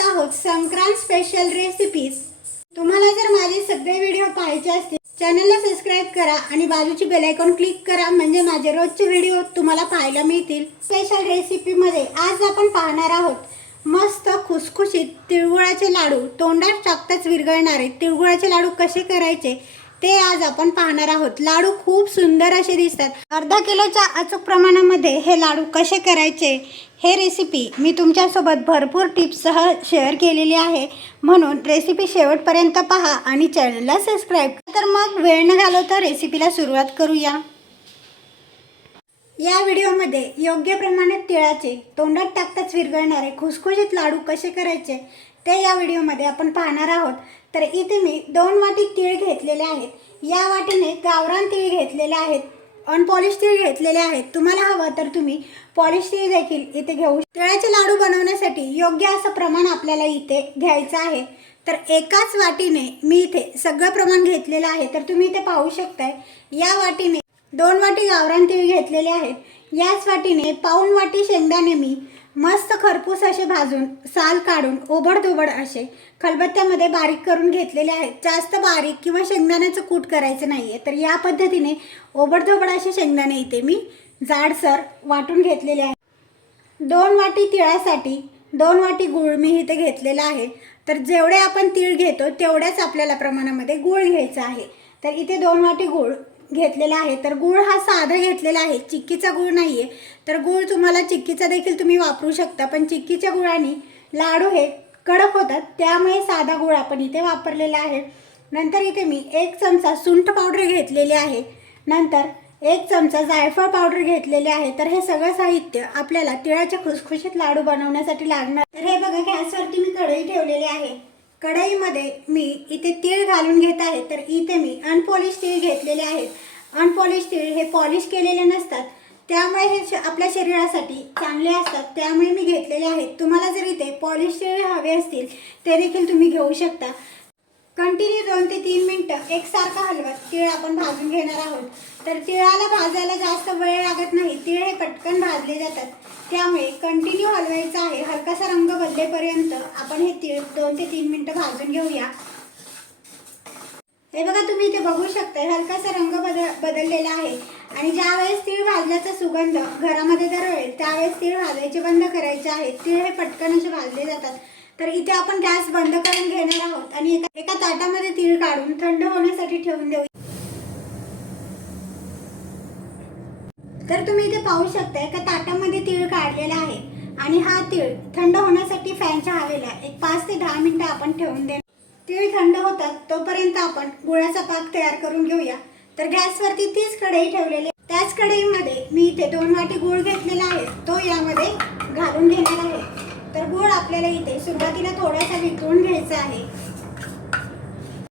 पाहत आहोत Sankrant special recipes तुम्हाला जर माझे सगळे व्हिडिओ पाहायचे असतील चॅनलला सबस्क्राईब करा आणि बाजूची बेल आयकॉन क्लिक करा. म्हणजे माझे रोजचे व्हिडिओ तुम्हाला पाहायला मिळतील. स्पेशल रेसिपीमध्ये आज आपण पाहणार आहोत मस्त खुसखुशीत तिळगुळाचे लाडू. तोंडात टाकताच विरघळणारे तिळगुळाचे लाडू कसे करायचे? ते आज आपण पाहणार आहोत. लाडू खूप सुंदर असे दिसतात. अर्धा किलोच्या अचूक प्रमाणामध्ये हे लाडू कसे करायचे हे रेसिपी मी तुमच्यासोबत भरपूर टिप्ससह शेअर केलेली आहे. म्हणून रेसिपी शेवटपर्यंत पहा आणि चॅनलला सबस्क्राईब तर मग वेळ न घालवता रेसिपीला सुरुवात करूया. या व्हिडिओमध्ये योग्य प्रमाणात तिळाचे तोंडात टाकताच विरघळणारे खुसखुशीत लाडू कसे करायचे ते या व्हिडिओमध्ये आपण पाहणार आहोत. तर इथे मी दोन वाटी तीळ घेतलेले आहेत. या वाटीने गावरान तीळ घेतलेले आहेत. अनपॉलिश तीळ घेतलेले आहेत. तुम्हाला हवं तर तुम्ही पॉलिश तीळ देखील इथे घेऊ तिळाचे लाडू बनवण्यासाठी योग्य असं प्रमाण आपल्याला इथे घ्यायचं आहे. तर एकाच वाटीने मी इथे सगळं प्रमाण घेतलेलं आहे. तर तुम्ही इथे पाहू शकताय या वाटीने दोन वाटी गावरान तीळ घेतलेले आहेत. याच वाटीने पाऊन वाटी शेंगदाणे मी मस्त खरपूस असे भाजून साल काढून ओबडधोबड असे खलबत्त्यामध्ये बारीक करून घेतलेले आहेत. जास्त बारीक किंवा शेंगदाण्याचं कूट करायचं नाही आहे तर या पद्धतीने ओबडधोबड असे शेंगदाणे इथे मी जाडसर वाटून घेतलेले आहे दोन वाटी तिळासाठी दोन वाटी गूळ मी इथे घेतलेला आहे. तर जेवढे आपण तीळ घेतो तेवढ्याच आपल्याला प्रमाणामध्ये गूळ घ्यायचा आहे. तर इथे दोन वाटी गूळ घेतलेला आहे. तर गूळ हा साधा घेतलेला आहे. चिक्कीचा गूळ नाही आहे तर गूळ तुम्हाला चिक्कीचा देखील तुम्ही वापरू शकता. पण चिक्कीच्या गुळाने लाडू हे कडक होतात. त्यामुळे साधा गूळ आपण इथे वापरलेला आहे. नंतर इथे मी एक चमचा सुंठ पावडर घेतलेली आहे. नंतर एक चमचा जायफळ पावडर घेतलेले आहे. तर हे सगळं साहित्य आपल्याला तिळाचे खुसखुशीत लाडू बनवण्यासाठी लागणार. तर हे बघा गॅसवरती मी कढई ठेवलेली आहे. कढईमध्ये मी इथे तीळ घालून घेत आहे तर इथे मी अनपॉलिश तीळ घेतलेले आहेत अनपॉलिश तीळ हे पॉलिश केलेले नसतात. त्यामुळे हे श- आपल्या शरीरासाठी चांगले असतात. त्यामुळे मी घेतलेले आहेत. तुम्हाला जर इथे पॉलिश तीळ हवे असतील ते देखील तुम्ही घेऊ शकता. कंटिन्यू दोन ते तीन मिनटं एकसारखं हलवत. तीळ आपण भाजून घेणार आहोत. तर तिळाला भाजायला जास्त वेळ लागत नाही. तीळ हे पटकन भाजले जातात. त्यामुळे कंटिन्यू हलवायचं आहे. हलकासा रंग बदलेपर्यंत आपण हे तीळ दोन ते तीन मिनटं भाजून घेऊया. हे बघा तुम्ही इथे बघू शकता हलकासा रंग बदल बदललेला आहे. आणि ज्या वेळेस तीळ भाजल्याचा सुगंध घरामध्ये जर होईल त्यावेळेस तीळ भाजायचे बंद करायचे आहे. तीळ हे पटकन असे भाजले जातात. तर इथे आपण गॅस बंद करून घेणार आहोत आणि एका एका ताटामध्ये तीळ काढून थंड होण्यासाठी ठेवून देऊ. तर तुम्ही इथे पाहू शकता एका ताटामध्ये तीळ काढलेला आहे आणि हा तीळ थंड होण्यासाठी फॅनच्या हवेला एक पाच ते दहा मिनिटं आपण ठेवून दे तीळ थंड होतात तोपर्यंत आपण गुळाचा पाक तयार करून घेऊया. तर गॅसवरती तीच कढई ठेवलेली आहे. त्याच कढईमध्ये मी इथे दोन वाटी गुळ घेतलेला आहे तो यामध्ये घालून घेणार आहे. तर गुळ आपल्याला इथे सुरुवातीला थोडासा वितळून घ्यायचा आहे.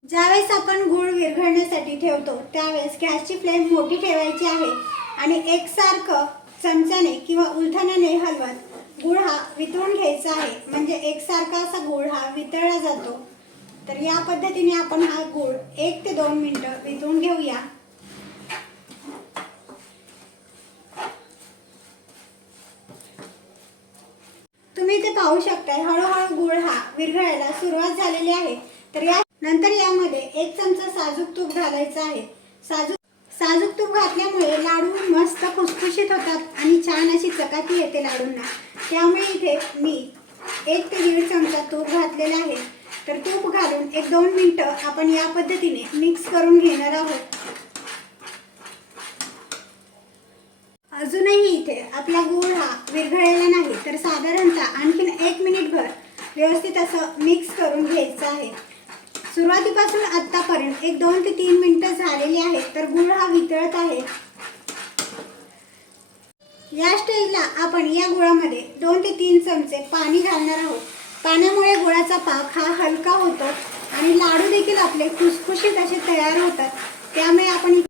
ज्यावेळेस आपण गुळ विरघळण्यासाठी ठेवतो त्यावेळेस गॅसची फ्लेम मोठी ठेवायची आहे आणि एकसारखं चमच्याने किंवा उलथण्याने हलवत गुळ हा वितळून घ्यायचा आहे. म्हणजे एकसारखा असा गुळ हा वितळला जातो. तर या पद्धतीने आपण हा गुळ एक ते दोन मिनटं वितळून घेऊया. इथे पाहू शकताय हळूहळू गुळ हा विरघळायला सुरुवात झालेली आहे. तर या नंतर यामध्ये एक चमचा साजूक तूप घालायचं आहे. साजूक साजूक तूप घातल्यामुळे लाडू मस्त खुसखुशीत होतात आणि छान अशी चकाकी येते लाडूंना. त्यामुळे इथे मी एक ते दीड चमचा तूप घातलेला आहे. तर तूप घालून एक दोन मिनटं आपण या पद्धतीने मिक्स करून घेणार आहोत. अजूनही इथे आपला गूळ हा विरघळलेला नाही तर साधारणतः आणखीन एक मिनिटभर व्यवस्थित असं मिक्स करून घ्यायचं आहे. सुरुवातीपासून आत्तापर्यंत एक दोन ते तीन मिनिटं झालेली आहेत तर गूळ हा वितळत आहे. या स्टेजला आपण या गुळामध्ये दोन ते तीन चमचे पाणी घालणार आहोत. पाण्यामुळे गुळाचा पाक हा हलका होतो आणि लाडू देखील आपले खुसखुशीत असे तयार होतात. त्यामुळे आपण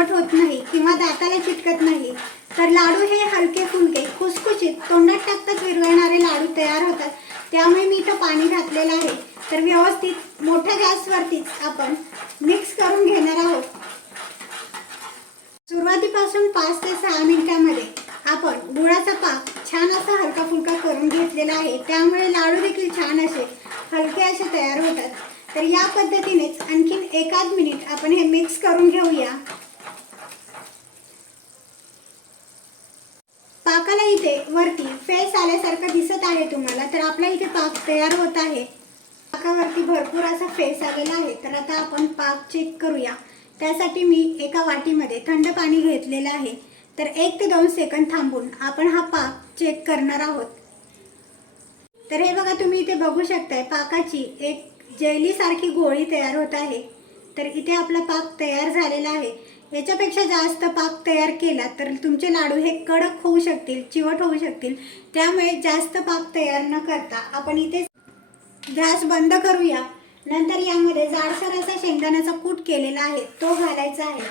अजिबात होत नाही किंवा दाताला चिटकत नाही. तर लाडू हे हलके फुलके खुसखुशीत तोंडात टाकताच विरघळणारे लाडू तयार होतात. त्यामुळे मी इथं पाणी घातलेलं आहे. तर व्यवस्थित मोठ्या गॅसवरतीच आपण मिक्स करून घेणार आहोत. सुरुवातीपासून पाच ते सहा मिनिटांमध्ये आपण गुळाचा पाक छान असा हलका फुलका करून घेतलेला आहे. त्यामुळे लाडू देखील छान असे हलके असे तयार होतात. तर या पद्धतीनेच आणखीन एकाच मिनिट आपण हे मिक्स करून घेऊया. आपल्याला इथे वरती फेस आल्यासारखं दिसत आहे तुम्हाला. तर आपला इथे पाक तयार होत आहे. पाकावरती भरपूर असा फेस आलेला आहे. तर आता आपण पाक चेक करूया. त्यासाठी मी एका वाटीमध्ये थंड पाणी घेतलेलं आहे. तर एक ते दोन सेकंद थांबून आपण हा पाक चेक करणार आहोत. तर हे बघा तुम्ही इथे बघू शकताय पाकाची एक जेलीसारखी गोळी तयार होत आहे. तर इथे आपला पाक तयार झालेला आहे. याच्यापेक्षा जास्त पाक तयार केला तर तुमचे लाडू हे कडक होऊ शकतील चिवट होऊ शकतील. त्यामुळे जास्त पाक तयार न करता आपण इथे गॅस बंद करूया. नंतर यामध्ये जाडसर असा शेंगदाण्याचा कूट केलेला आहे तो घालायचा आहे.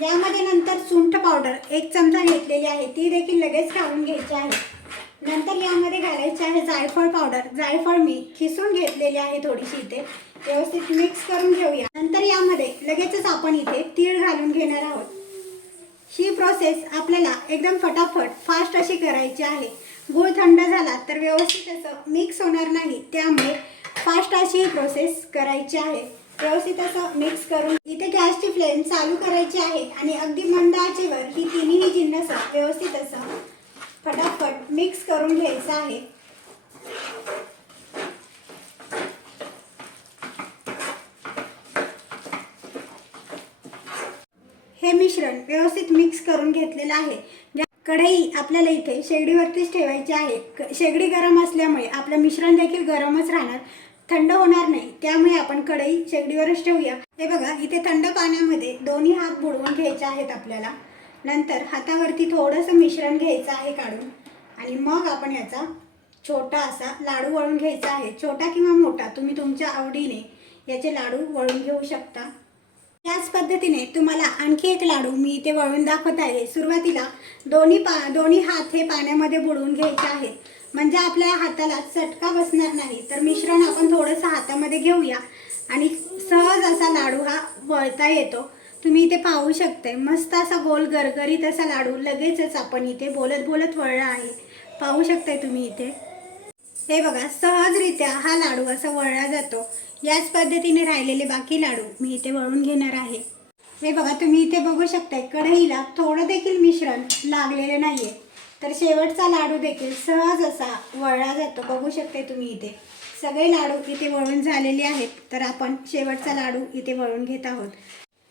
यामध्ये नंतर सुंठ पावडर एक चमचा घेतलेली आहे ती देखील लगेच घालून घ्यायची आहे. नंतर यामध्ये घालायचे आहे जायफळ पावडर जायफळ मी खिसून घेतलेली आहे थोडीशी इथे. व्यवस्थित मिक्स करून घेऊया. नंतर यामध्ये लगेचच आपण इथे तीळ घालून घेणार आहोत. ही प्रोसेस आपल्याला एकदम फटाफट फास्ट अशी करायची आहे. गूळ थंड झाला तर व्यवस्थित असं मिक्स होणार नाही. त्यामुळे फास्ट अशी ही प्रोसेस करायची आहे. व्यवस्थित असं मिक्स करून इथे गॅसची फ्लेम चालू करायची आहे आणि अगदी मंद आचेवर ही तिन्ही जिन्नस व्यवस्थित असं फटाफट मिक्स करून घ्यायचं आहे. हे मिश्रण व्यवस्थित मिक्स करून घेतलेलं आहे. कढई आपल्याला इथे शेगडीवरतीच ठेवायची आहे. शेगडी गरम असल्यामुळे आपलं मिश्रण देखील गरमच राहणार. थंड होणार नाही. त्यामुळे आपण कढई शेगडीवरच ठेवूया. हे बघा इथे थंड पाण्यामध्ये दोन्ही हात बुडवून घ्यायचे आहेत आपल्याला. नंतर हातावरती थोडंसं मिश्रण घ्यायचं आहे काढून. आणि मग आपण याचा छोटा असा लाडू वळून घ्यायचा आहे. छोटा किंवा मोठा तुम्ही तुमच्या आवडीने याचे लाडू वळून घेऊ शकता. याच पद्धतीने तुम्हाला आणखी एक लाडू मी इथे वळून दाखवत आहे. सुरुवातीला दोन्ही पा दोन्ही हात हे पाण्यामध्ये बुडवून घ्यायचे आहेत म्हणजे आपल्या हाताला चटका बसणार नाही. तर मिश्रण आपण थोडंसं हातामध्ये घेऊया. आणि सहज असा लाडू हा वळता येतो. तुम्ही इथे पाहू शकताय. मस्त असा गोल गरगरीत असा लाडू. लगेचच आपण इथे बोलत बोलत वळला आहे. पाहू शकताय तुम्ही इथे. हे बघा सहजरित्या हा लाडू असा वळला जातो. याच पद्धतीने राहिलेले बाकी लाडू मी इथे वळून घेणार आहे. हे बघा तुम्ही इथे बघू शकताय. कढईला थोडं देखील मिश्रण लागलेलं नाहीये. तर शेवटचा लाडू देखील सहज असा वळला जातो. बघू शकते तुम्ही इथे. सगळे लाडू इथे वळून झालेले आहेत. तर आपण शेवटचा लाडू इथे वळून घेत आहोत.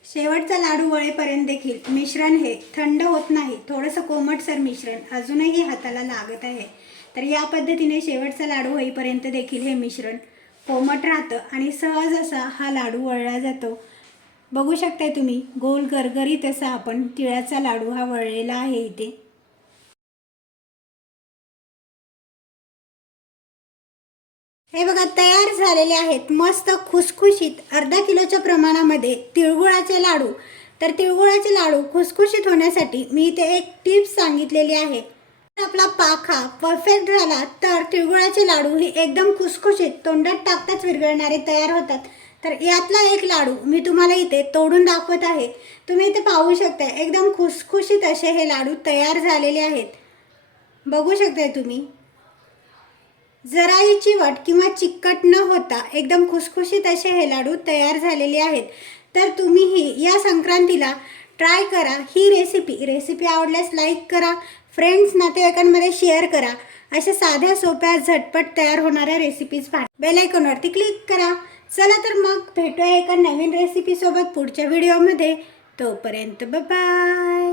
शेवटचा लाडू वळेपर्यंत देखील मिश्रण हे थंड होत नाही. थोडंसं कोमटसर मिश्रण अजूनही हाताला लागत आहे. तर या पद्धतीने शेवटचा लाडू होईपर्यंत देखील हे मिश्रण कोमट राहतं आणि सहज असा हा लाडू वळला जातो. बघू शकताय तुम्ही गोल गरगरीत असा आपण तिळाचा लाडू हा वळलेला आहे इथे. हे बघा तयार झालेले आहेत. मस्त खुसखुशीत अर्धा किलोच्या प्रमाणामध्ये तिळगुळाचे लाडू. तर तिळगुळाचे लाडू खुसखुशीत होण्यासाठी मी इथे एक टिप्स सांगितलेली आहे. जर आपला पाक हा परफेक्ट झाला तर तिळगुळाचे लाडू हे एकदम खुसखुशीत तोंडात टाकताच विरघळणारे तयार होतात. तर यातला एक लाडू मी तुम्हाला इथे तोडून दाखवत आहे. तुम्ही इथे पाहू शकता एकदम खुसखुशीत असे हे लाडू तयार झालेले आहेत. बघू शकताय तुम्ही. जराही चिवट किंवा चिकट न होता एकदम खुसखुशीत असे हे लाडू तयार झालेले आहेत. तर तुम्हीही या संक्रांतीला ट्राय करा. ही रेसिपी रेसिपी आवडल्यास लाईक करा. फ्रेंड्स नातेवाईकांमध्ये शेअर करा. अशा साध्या सोप्या झटपट तयार होणाऱ्या रेसिपीज पहा. बेलायकॉनवरती क्लिक करा. चला तर मग भेटूया एका नवीन रेसिपीसोबत पुढच्या व्हिडिओमध्ये तोपर्यंत बाय